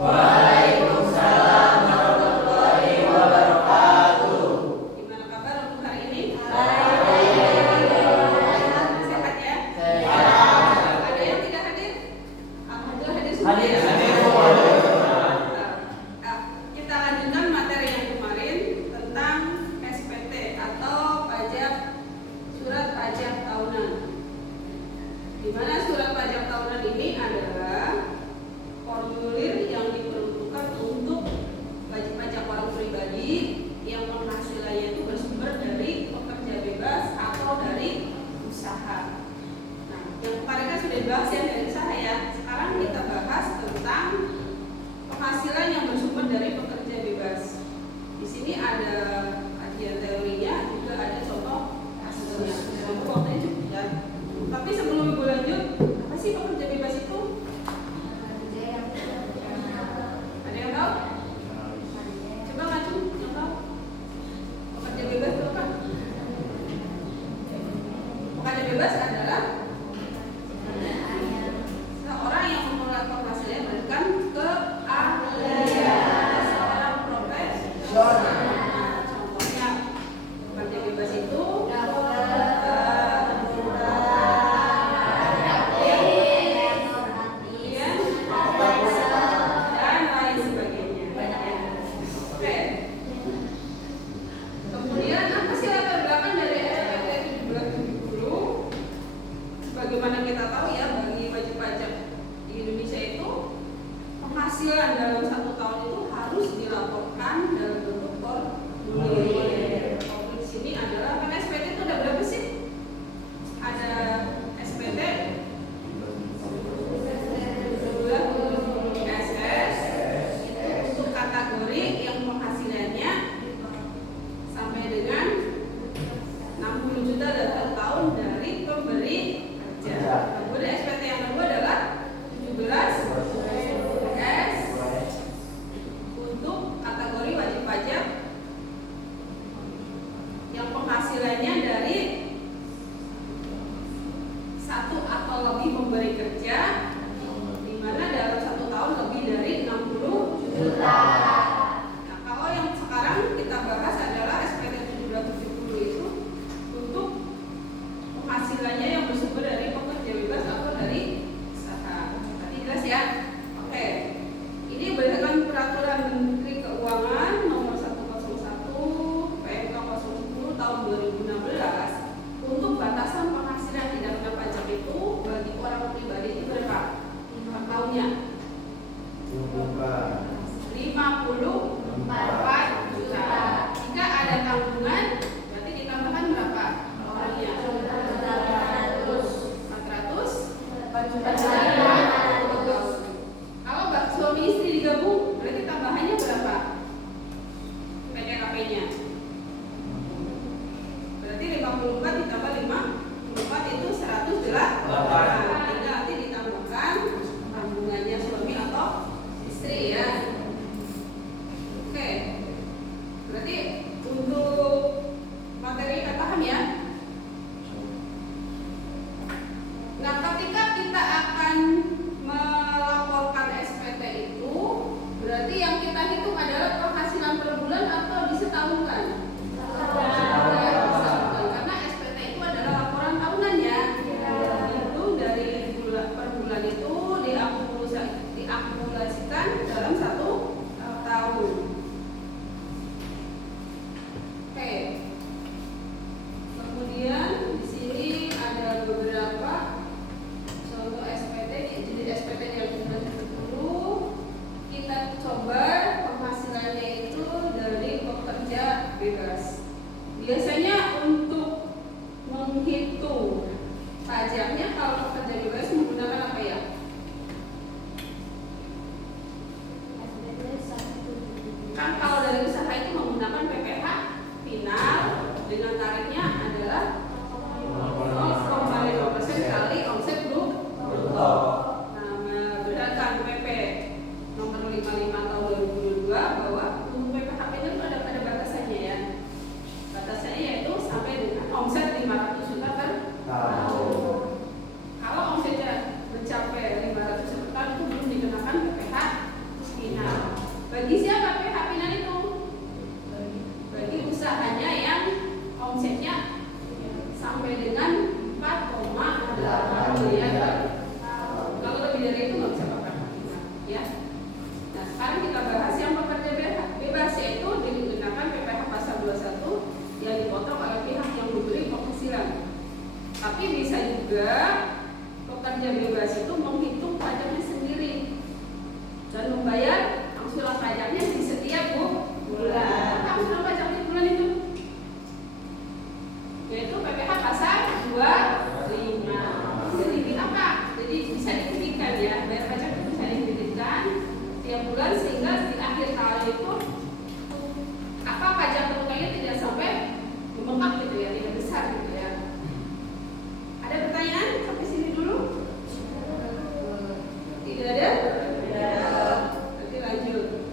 Waalaikumsalam warahmatullahi wabarakatuh. Gimana kabar untuk hari ini? Baik. Sehat ya? Sehat. Ada yang tidak hadir? Alhamdulillah hadir semua. Hadir. Kita lanjutkan materi yang kemarin tentang SPT atau pajak surat pajak tahunan. Di mana surat pajak tahunan ini adalah formulir yang diperuntukkan untuk wajib pajak orang pribadi yang penghasilannya itu bersumber dari pekerja bebas atau dari usaha. Nah, yang kemarin kan sudah dibahas ya dari usaha ya. Sekarang kita bahas tentang penghasilan yang bersumber dari pekerja bebas. Di sini ada kajian teorinya, juga ada contoh hasilnya. Semoga waktunya cukup ya. Tapi sebelum ibu lanjut, apa sih pekerja bebas itu? Ada yang tahu? Coba ngacung, yang tahu? Pekerja bebas itu apa? Pekerja bebas adalah seorang yang memulai penghasilan berdasarkan keahlian seorang profesional. Contohnya pekerja bebas itu dan lain sebagainya. Oke. Kemudian apa sih latar belakang dari SPT 1770? Sebagaimana kita tahu ya, bagi wajib pajak di Indonesia itu penghasilan dalam 1 tahun itu harus dilaporkan dalam bentuk formulir. Formulir di sini adalah kan SPT itu ada berapa sih? Ada SPT 12 SS itu untuk kategori yang penghasilannya sampai dengan 60 juta dalam 1 tahun dari pemberi kerja. Kemudian SPT yang kedua adalah 17 S untuk kategori wajib pajak yang penghasilannya dari 1 atau lebih pemberi kerja, di mana dalam 1 tahun lebih dari 60 juta. Nah, kalau yang sekarang kita bahas adalah SPT 1770 itu untuk penghasilannya yang bersumber dari pekerja bebas atau dari usaha. Tadi jelas ya? Oke. Ini berdasarkan peraturan Menteri Keuangan nomor 101 PMK 010 tahun 2016 untuk batasan penghasilan tidak kena pajak itu bagi orang pribadi itu berapa? Per tahunnya 54 juta. Jika ada tanggungan berarti ditambahkan berapa? Orangnya 400 Kalau suami istri digabung berarti tambahannya berapa? PKKP-nya berarti 54 ditambah 54 itu 108. Tinggal nanti ditambahkan tanggungannya suami atau istri ya. Oke. Berarti untuk materi kita paham ya? Nah, ketika kita akan setiap bulan, sehingga di akhir tahun itu apa pajak terutangnya tidak sampai membengkak gitu ya, tidak besar gitu ya. Ada pertanyaan sampai sini dulu? Tidak ada? Berarti lanjut.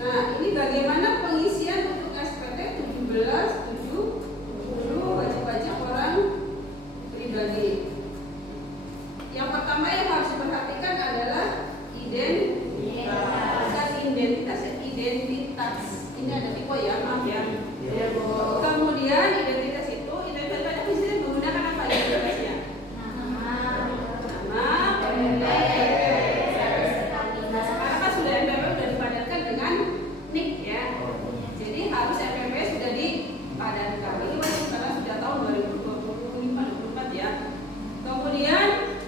Nah, ini bagaimana pengisian untuk SPT 1770 wajib-pajak orang pribadi. Yang pertama yang harus diperhatikan adalah identitas. Ini ada tipe ya, maaf ya. Kemudian identitas itu bisa menggunakan apa identitasnya? Nama, sekarang kan sudah NPWP sudah dipadankan dengan NIK ya. Jadi harus NPWP sudah dipadankan. Ini masih karena sudah tahun 2025-2024 ya. Kemudian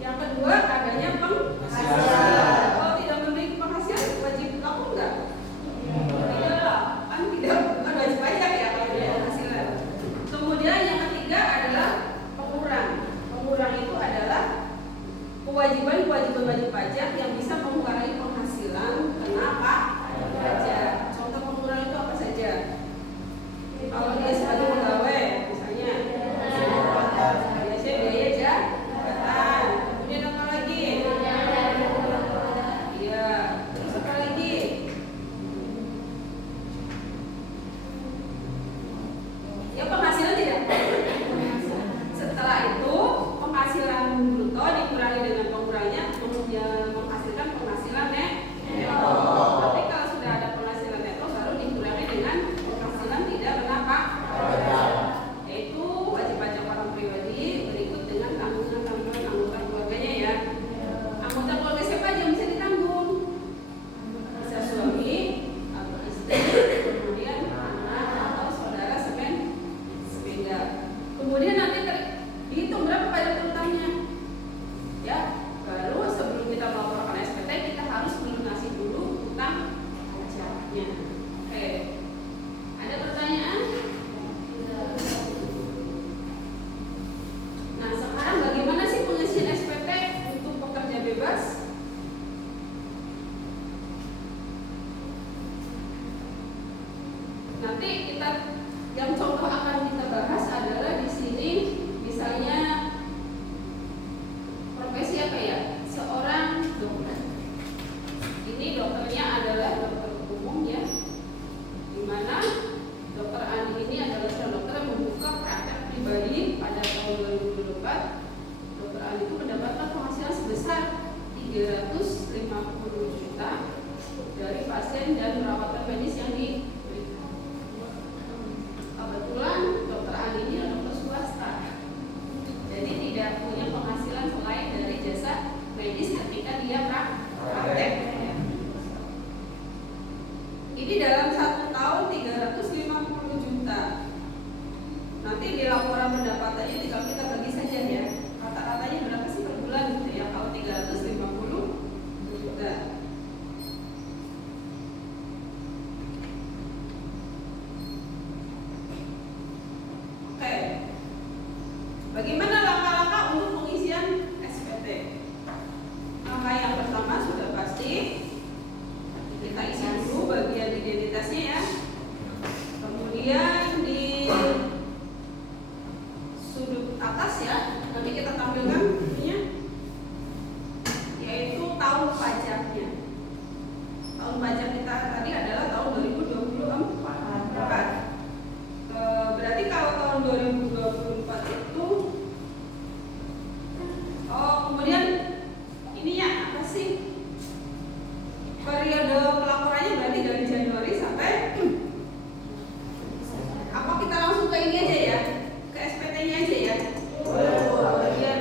yang kedua adanya penghasilan. Kalau tidak memiliki penghasilan wajib lapor enggak? Tidak, kan tidak bukan wajib pajak ya kalau tidak ada penghasilan. Kemudian yang ketiga adalah pengurang. Pengurang itu adalah kewajiban wajib pajak yang bisa mengurangi penghasilan kena pajak. Contoh pengurang itu apa saja? Kalau dia sebagai pegawai, misalnya biasanya biaya jabatan. Kemudian apa lagi? Iya, terus apa lagi? Ya penghasilan tidak. Setelah itu penghasilan bruto dikurangi dengan pengurangnya, kemudian menghasilkan penghasilan netto. Tapi kalau sudah ada penghasilan netto baru dikurangi dengan penghasilan tidak kena pajak. Yaitu wajib pajak orang pribadi berikut dengan tanggungan anggota keluarganya ya. Anggota keluarga siapa aja yang bisa ditanggung? Bisa suami atau istri, kemudian anak atau saudara sepeda. Kemudian nanti dihitung berapa pajak terutangnya. Ya, baru sebelum kita melaporkan SPT kita harus melunasi dulu utang pajaknya. Oke. Ada pertanyaan? Nah, sekarang bagaimana sih pengisian SPT untuk pekerja bebas? Nanti kita yang contoh akan kita bahas adalah di sini misalnya profesi apa ya? Seorang dokter. Ini dokternya adalah dokter umum ya. Di mana dokter Andi ini adalah seorang dokter yang membuka praktek pribadi pada tahun 2024. Dokter Andi itu mendapatkan penghasilan sebesar 350 juta dari pasien dan perawatan medis yang diberikan. Kebetulan dokter Andi ini adalah dokter swasta, jadi tidak punya penghasilan selain dari jasa medis ketika dia praktek. Ini dalam 1 tahun 350 juta. Nanti di laporan pendapatannya tinggal kita bagi saja ya. Rata-ratanya berapa sih per bulan gitu ya kalau 350 juta. Oke. Bagaimana langkah-langkah untuk pengisian SPT? Langkah yang pertama sudah pasti kita isi dulu bagian identitasnya ya. Kemudian di sudut atas ya, nanti kita tampilkan ininya, yaitu tahun pajaknya. Tahun pajak kita tadi adalah tahun 2024. Berarti kalau tahun 2024 itu kemudian ininya apa sih? Periode pelaporannya berarti dari Januari sampai apa kita langsung ke ini aja ya? Ke SPT-nya aja ya? Biar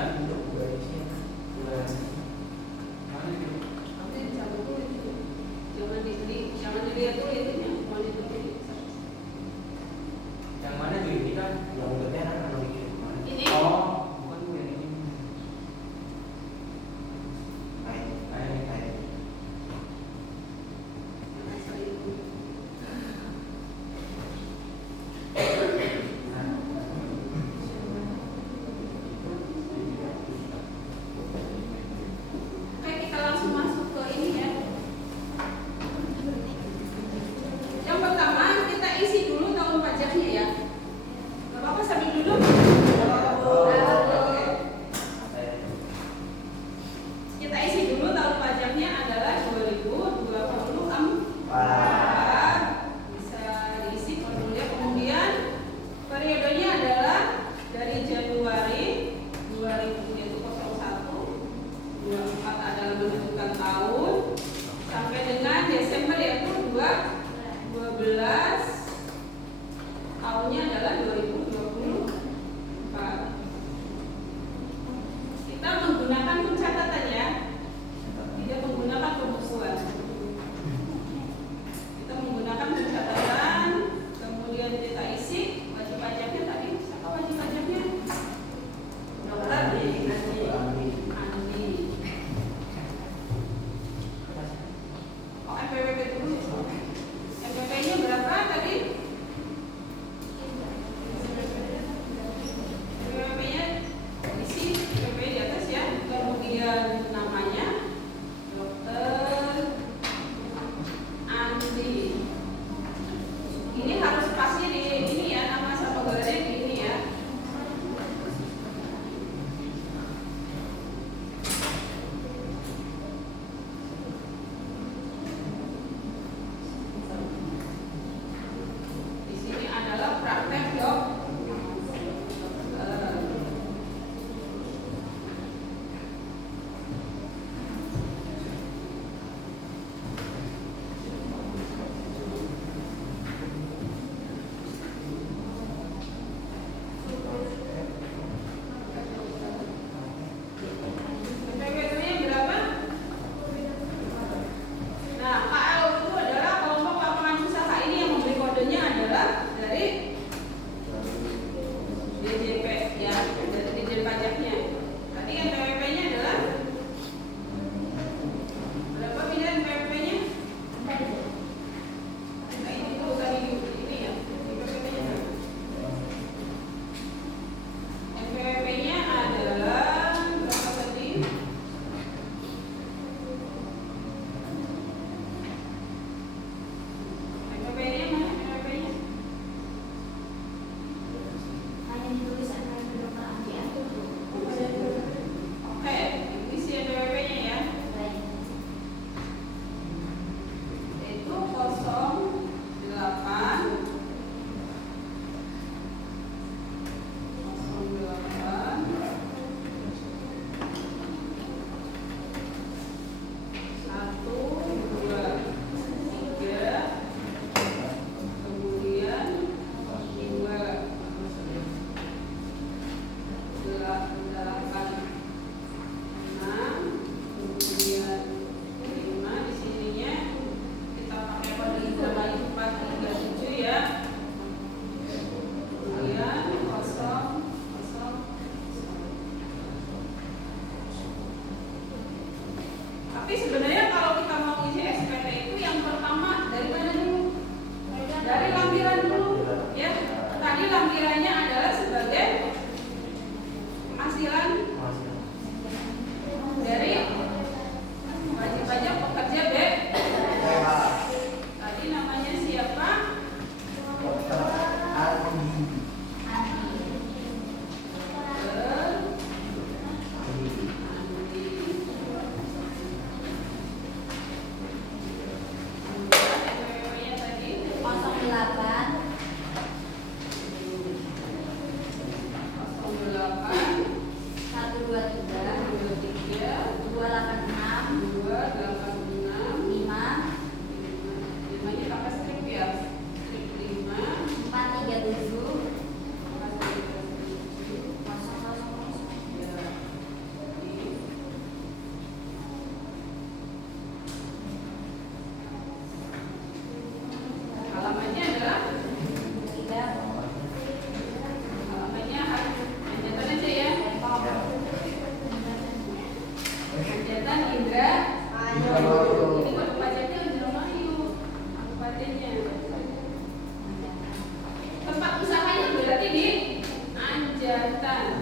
kan? Mana itu? Nanti dicabut dulu itu. Jangan dilihat dulu itunya, mau ditulis. Yang mana tuh ini kan? Yang benar kan bikin mana? Ini. Oh, bukan tuh yang ini. Ayo. Nah,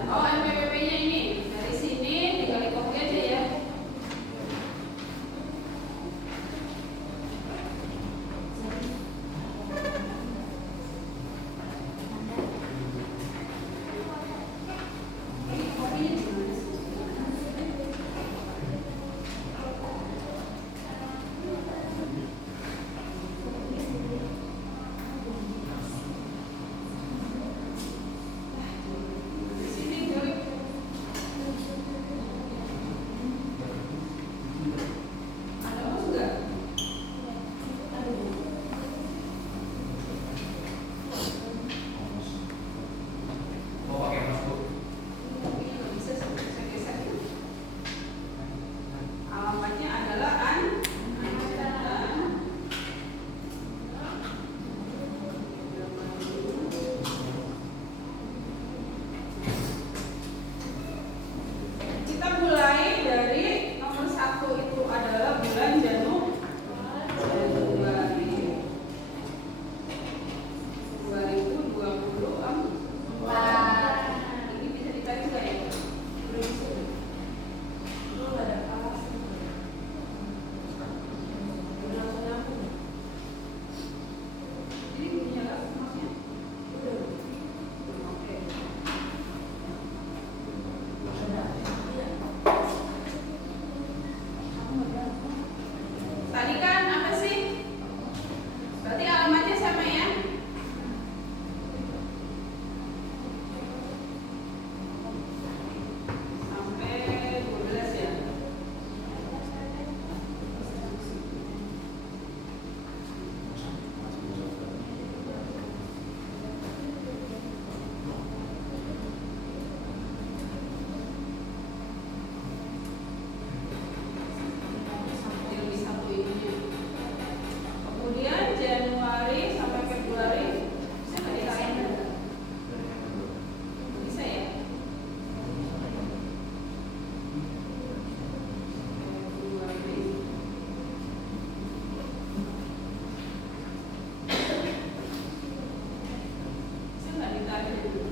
Oh, NPWP-nya ini dari sini tinggal di copy aja ya. Ini copy-nya di mana sih? Di sini Joy. Ada mas enggak? Mau pakai mas bu? Ini nggak bisa saya geser. Alamatnya adalah an. Kita mulai dari nomor 1 itu adalah bulan Januari 2024. Ini bisa ditarik nggak ya? Belum bisa. Belum ada kelas. Ini punya nggak maksudnya? Oke. Tadi kan apa sih? Berarti alamatnya sama ya? Sampai 12 ya? Yang di satu ininya. Kemudian Januari sampai Februari bisa nggak di kalender? Bisa ya? Februari. Bisa nggak ditarik dulu?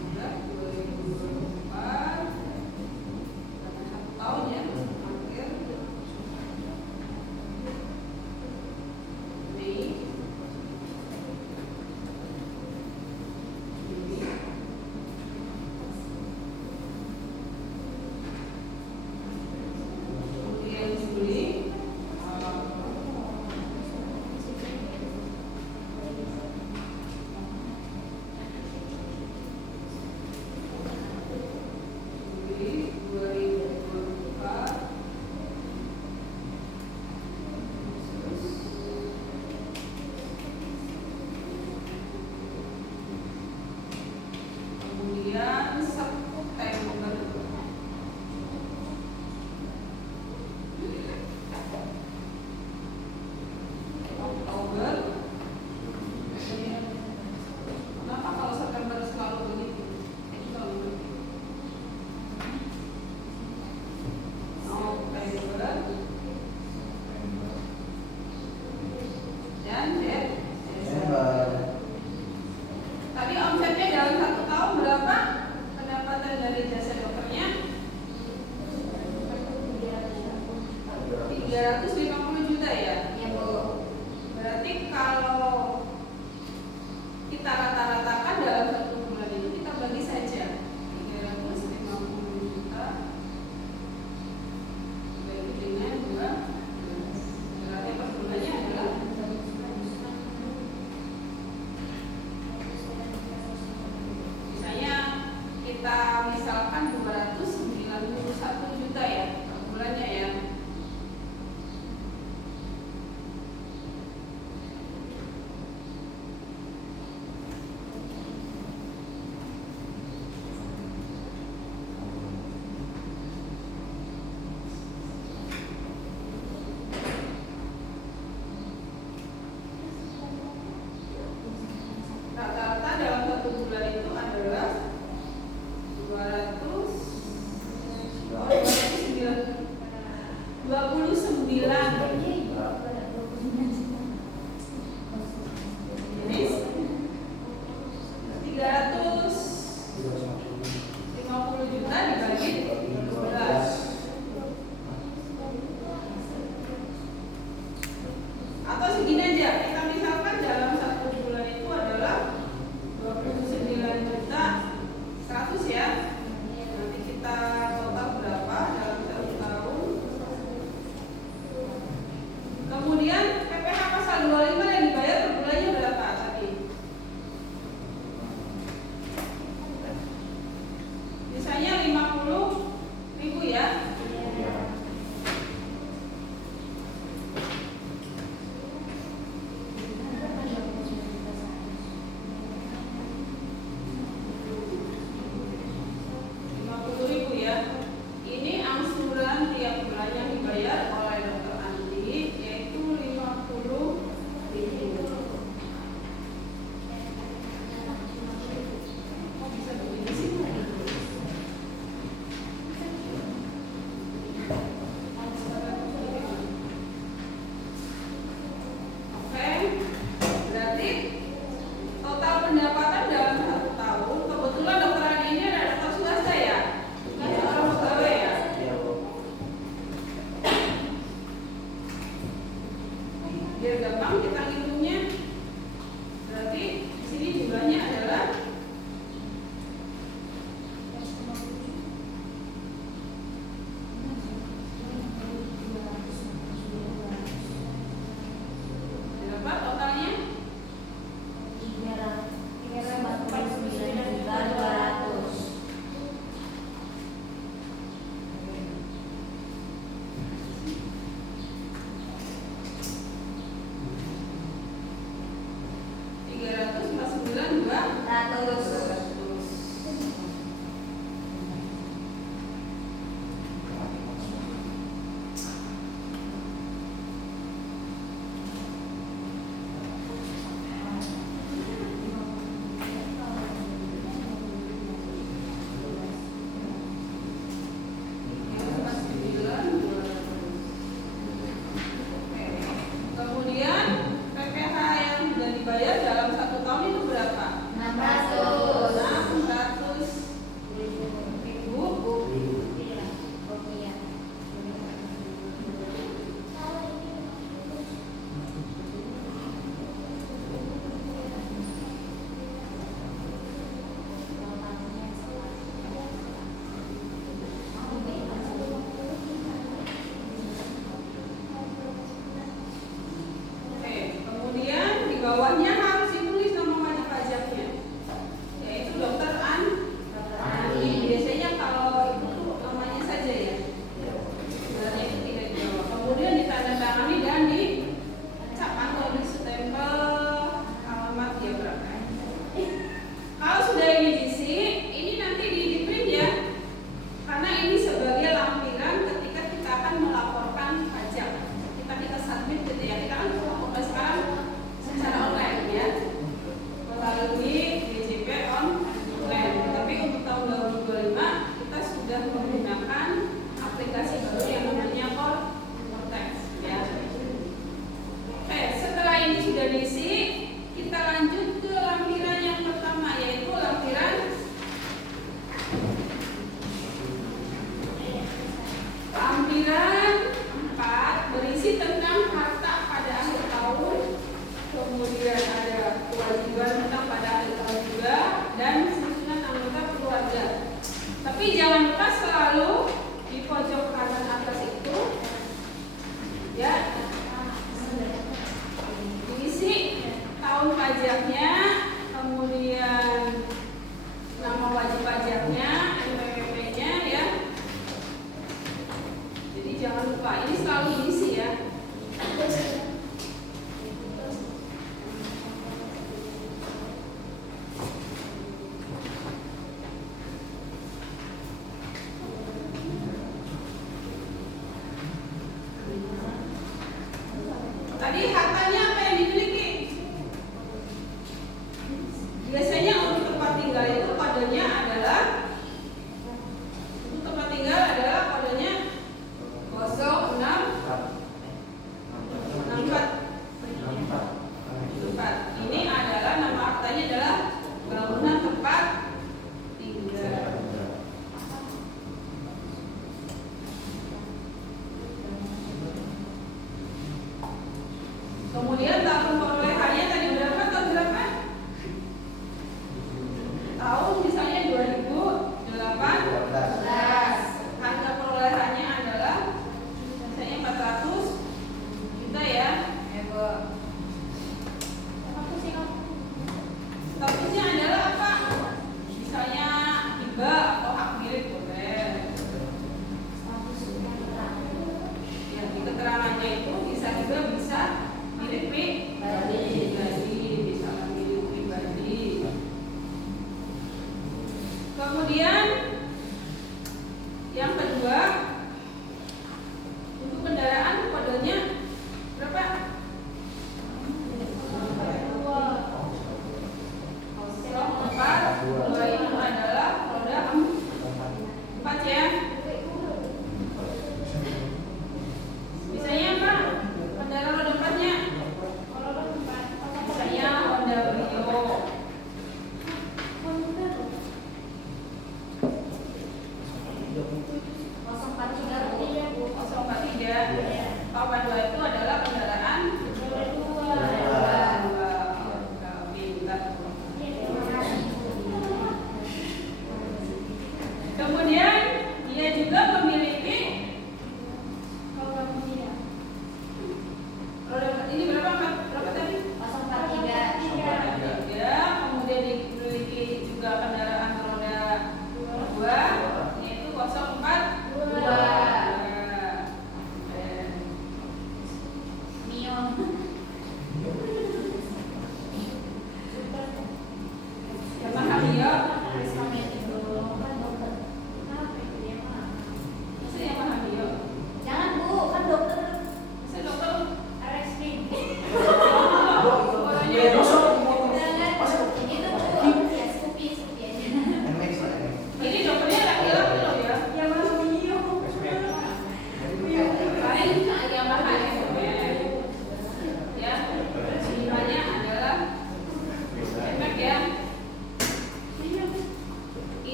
Sudah 2024. Satu tahun ya, akhir Mei, Juni, kemudian Juli, Juli 2024. Kemudian September, Oktober. Kenapa kalau September selalu begitu? Itu selalu begitu. November dan Desember. Tadi omsetnya dalam 1 tahun berapa? Pendapatan dari jasa dokternya 350 juta ya? Iya Bu. Berarti kalau kita rata-ratakan dalam 1 bulan itu kita bagi saja 350 juta bagi dengan 12. Berarti per bulannya adalah misalnya kita misalkan 291 juta ya per bulannya ya.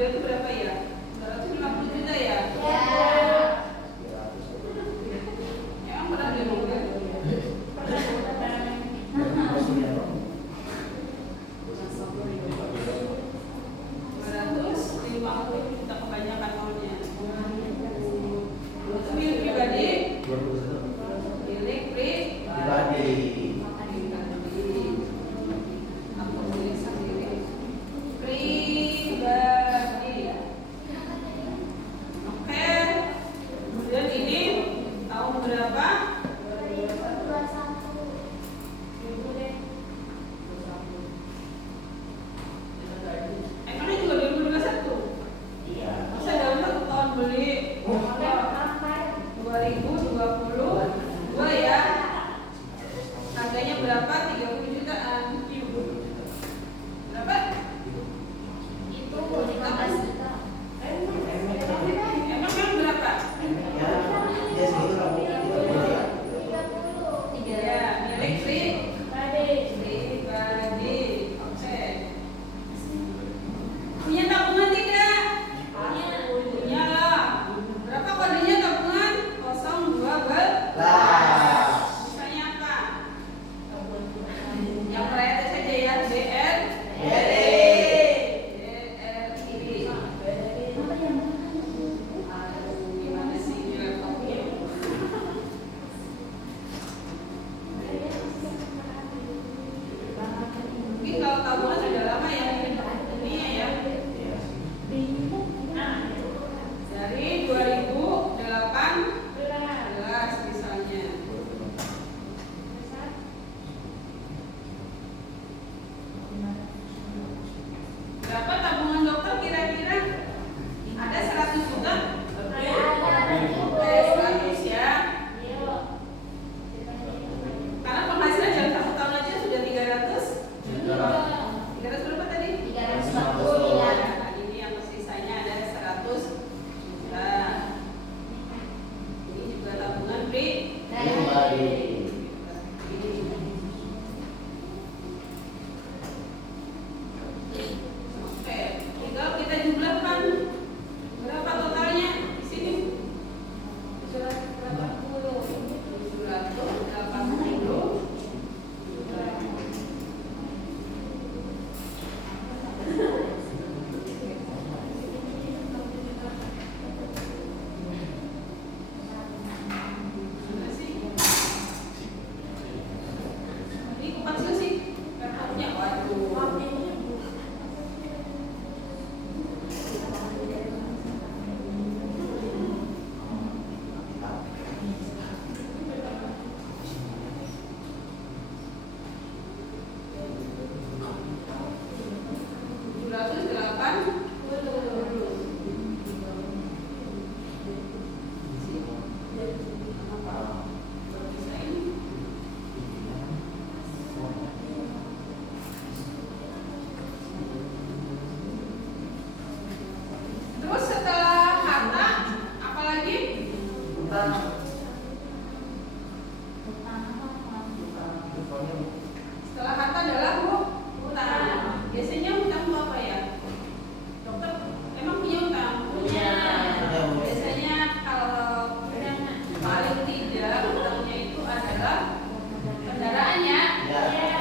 2 itu berapa ya? 250 juta ya? Emang pernah beli mobil? 250 juta kebanyakan maunya. Itu milik pribadi? Milik Pribadi. Aku milik sendiri. Pribadi. Oke. Kemudian ini tahun berapa? Emangnya juga 2021? Iya. Masa dalam 1 tahun beli 2022 ya? Harganya berapa? 30 jutaan. Berapa? Emang berapa? Ya, dia segitu lah Bu. Ya, milik pribadi. Oke. Punya tabungan tidak? Punya lah. Berapa kodenya tabungan? 012. Misalnya apa? Yang merayakan saja ya, DRI. Gimana sih ini laptopnya? Mungkin kalau tabungan sudah lama ya ini ya. Iya. Dari 2018 misalnya. Berapa tabungan dokter kira-kira? Ada 100 juta? 100 ya. Karena penghasilan dalam 1 tahun aja sudah 300. 300 berapa tadi? Nah, ini yang sisanya ada 100 juta. Ini juga tabungan Pribadi. Oke, tinggal kita jumlahkan berapa totalnya di sini? 780. Mana sih? Ini kupat sih laptopnya. Waduh. Terus setelah harta, apa lagi? Setelah harta adalah hutang. Biasanya hutang itu apa ya? Dokter emang punya hutang? Punya. Biasanya kalau paling tidak hutangnya itu adalah kendaraannya. Biasanya.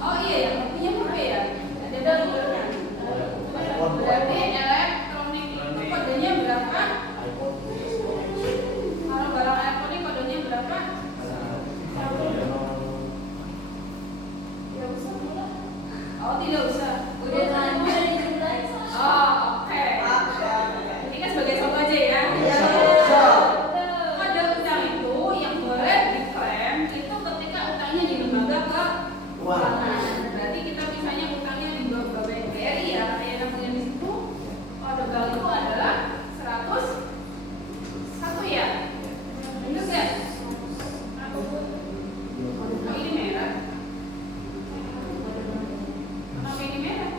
Oh iya ya, punya HP ya? Ada mobilnya. Berarti elektronik itu kodenya berapa? Kalau barang elektronik kodenya berapa? Oh tidak usah. Oh oke. Ini kan sebagai contoh aja ya. Kode utang itu yang boleh diklaim itu ketika utangnya di lembaga keuangan. Berarti kita misalnya utangnya di lembaga BRI ya, kayak namanya di situ. Kode bank itu adalah 101 ya. Benar nggak? Oh ini merah. Kenapa ini merah?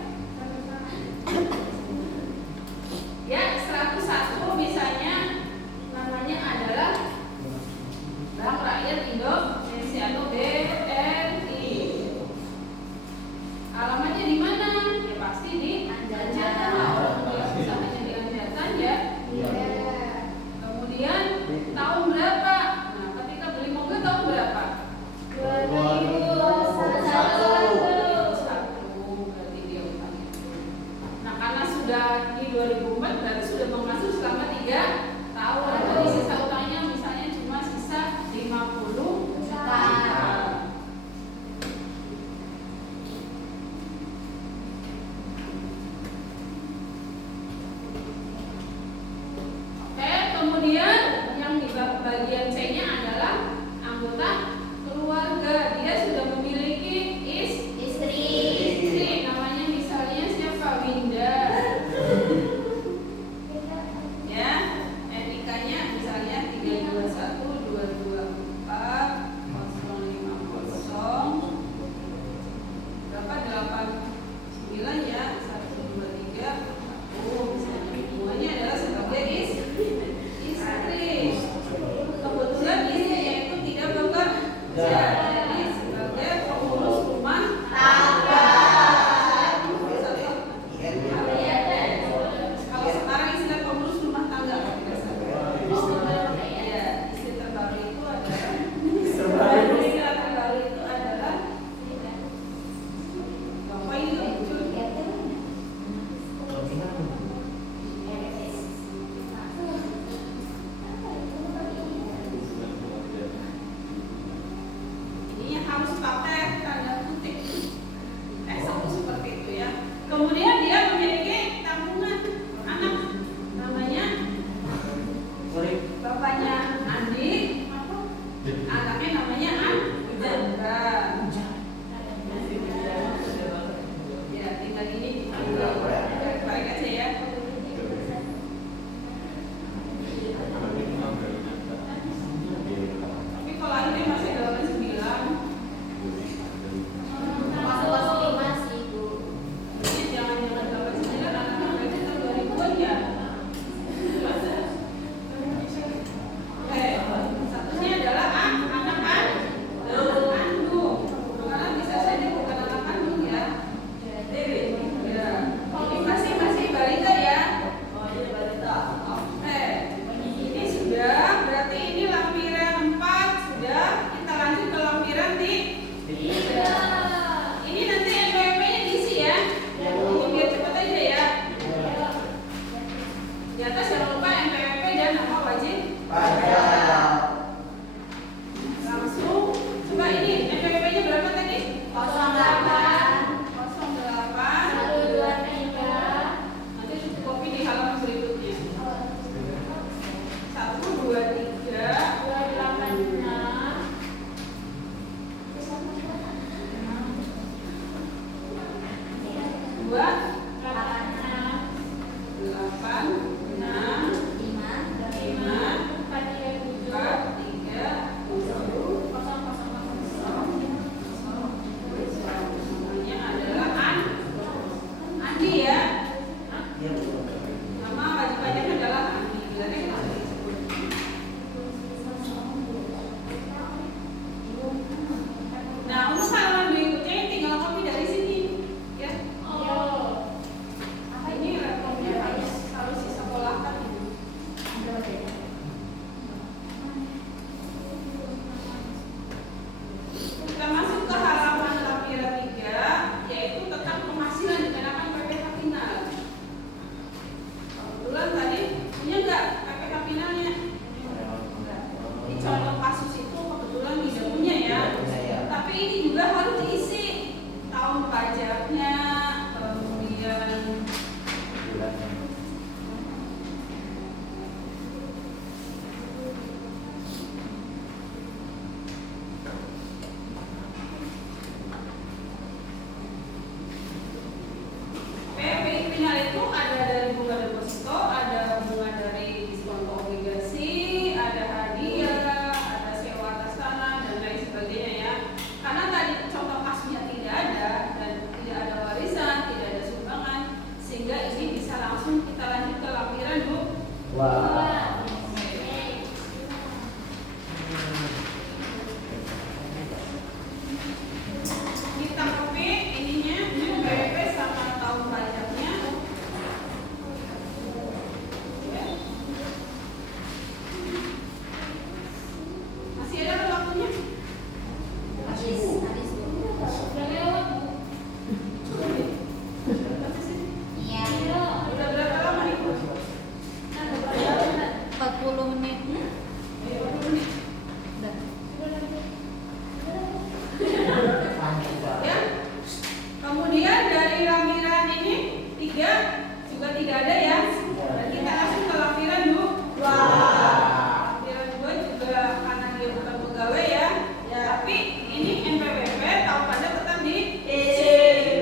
dari lampiran ini 3 juga tidak ada ya. Dan kita langsung ke lampiran 2. Lampiran 2 juga karena dia bukan pegawai ya. Tapi ini NPWP tahun pajak tetap di C.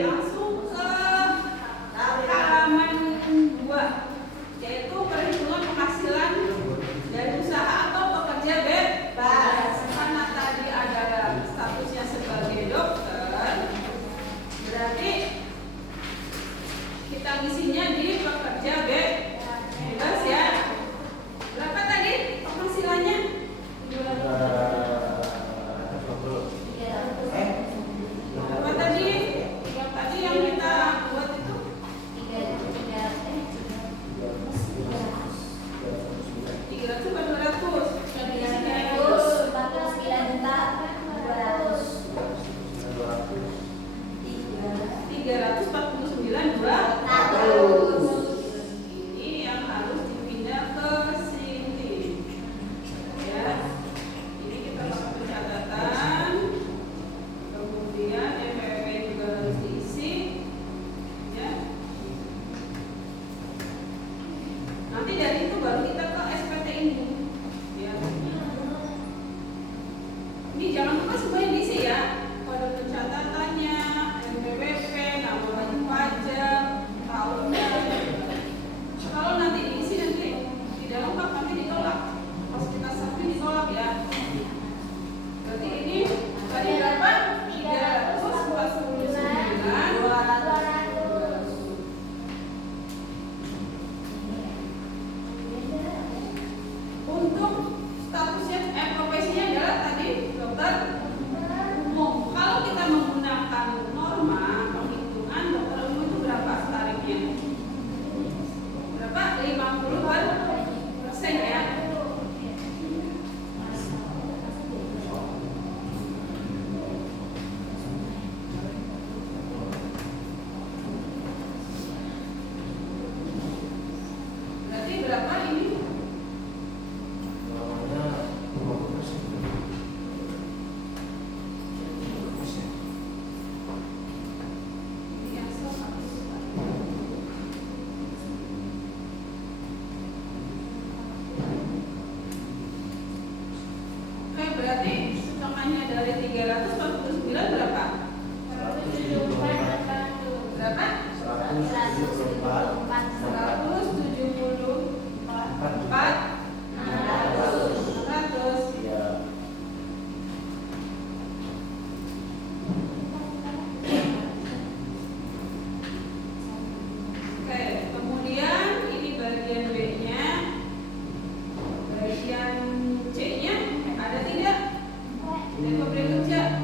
Langsung ke halaman 2, yaitu perhitungan penghasilan dari usaha atau pekerja bebas. Karena tadi ada statusnya sebagai dokter, berarti kita ngisinya di pekerja bebas ya. Berapa tadi penghasilannya? Berapa tadi? Yang tadi yang kita buat itu 300 atau 200? 349.200. Ini yang harus dipindah ke sini. Ya. Ini kita pakai pencatatan. Kemudian NPWP juga harus diisi. Ya. Nanti dari itu baru kita ke SPT ini. Ya. Ini jangan lupa semuanya diisi ya. Kode pencatatannya, NPWP, nama wajib pajak, tahunnya. Kalau nanti diisi nanti tidak lengkap nanti ditolak. Pas kita submit ditolak ya. Berarti ini tadi berapa? 349.200. Untuk statusnya profesinya adalah tadi dokter umum. Kalau kita menggunakan norma penghitungan dokter umum itu berapa tarifnya? Berapa? 50% ya. Berarti berapa ini? Oke, berarti setengahnya dari 349 berapa? Berapa? 174.600. Oke, kemudian ini bagian B-nya. Bagian C-nya ada tidak? Dari pemberi kerja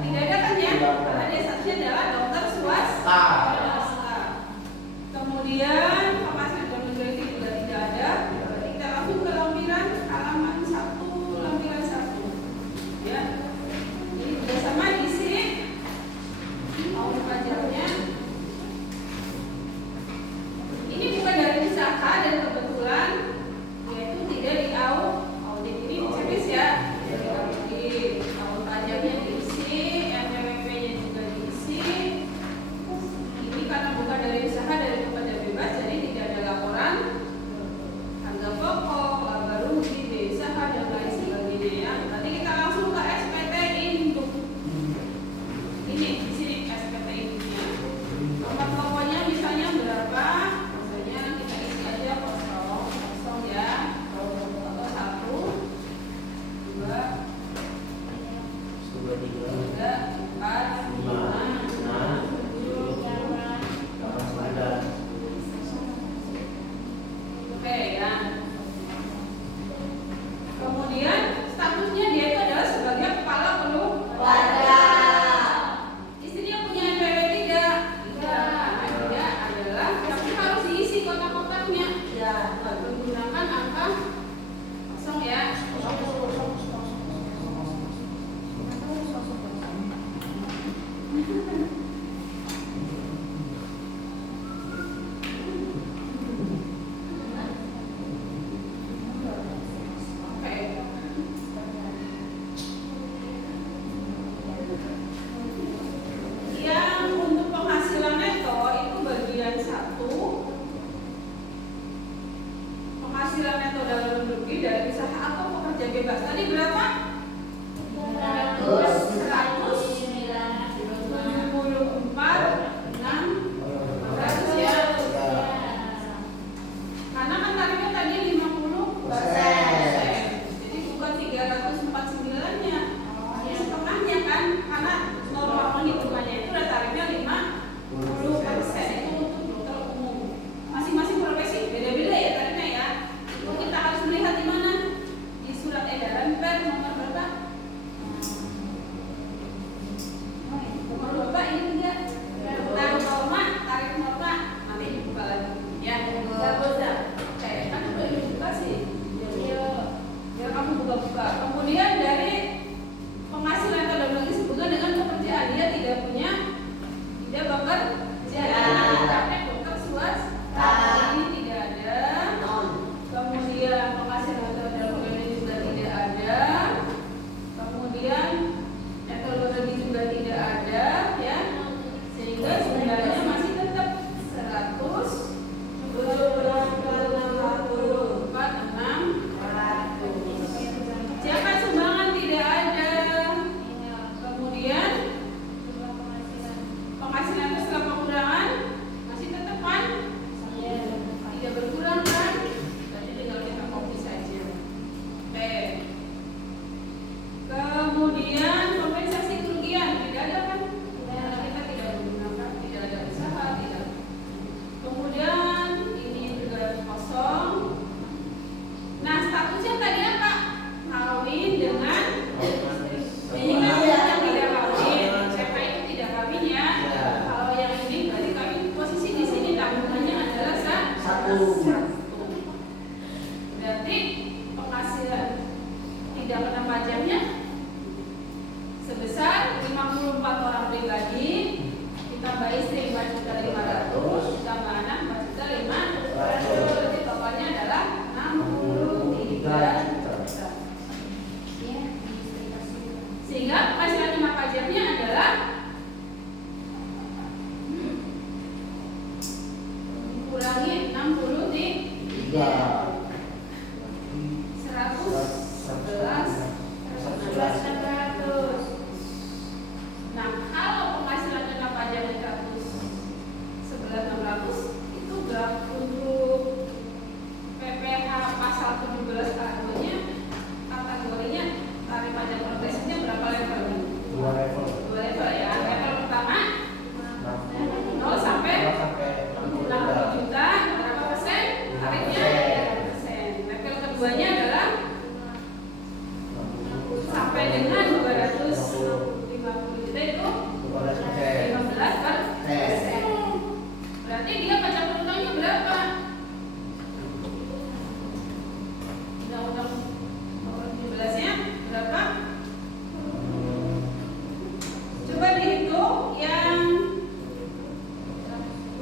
Berarti penghasilan tidak kena pajaknya sebesar 54 orang pribadi ditambah istri 4.500 ditambah anak 4.500. Berarti totalnya adalah 63 juta. Sehingga penghasilan kena pajaknya adalah kurangi 63 111. Nah, kalau penghasilan kena pajak 111.600 itu berapa untuk PPh pasal 17 nya kategorinya tarif pajak progresifnya berapa level? 2 level. 2 level ya. Level pertama 0 sampai 60 juta berapa persen? Tarifnya 3%. Level keduanya adalah sampai dengan 250 juta itu 15%. Berarti dia pajak bruttonya berapa? Undang-undang nomor 17 nya berapa? Coba dihitung yang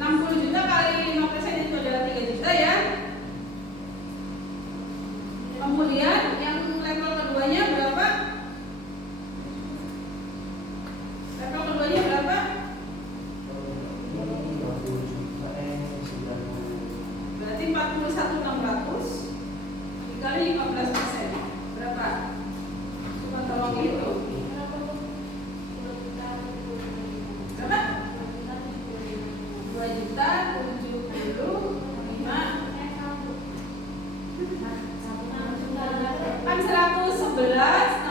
60 juta kali 5% itu adalah 3 juta ya. Kemudian yang level keduanya berapa? Level keduanya berapa? Berarti 41.600 dikali 15%. Berapa? Coba tolong hitung. Berapa? 2.075. Kan 111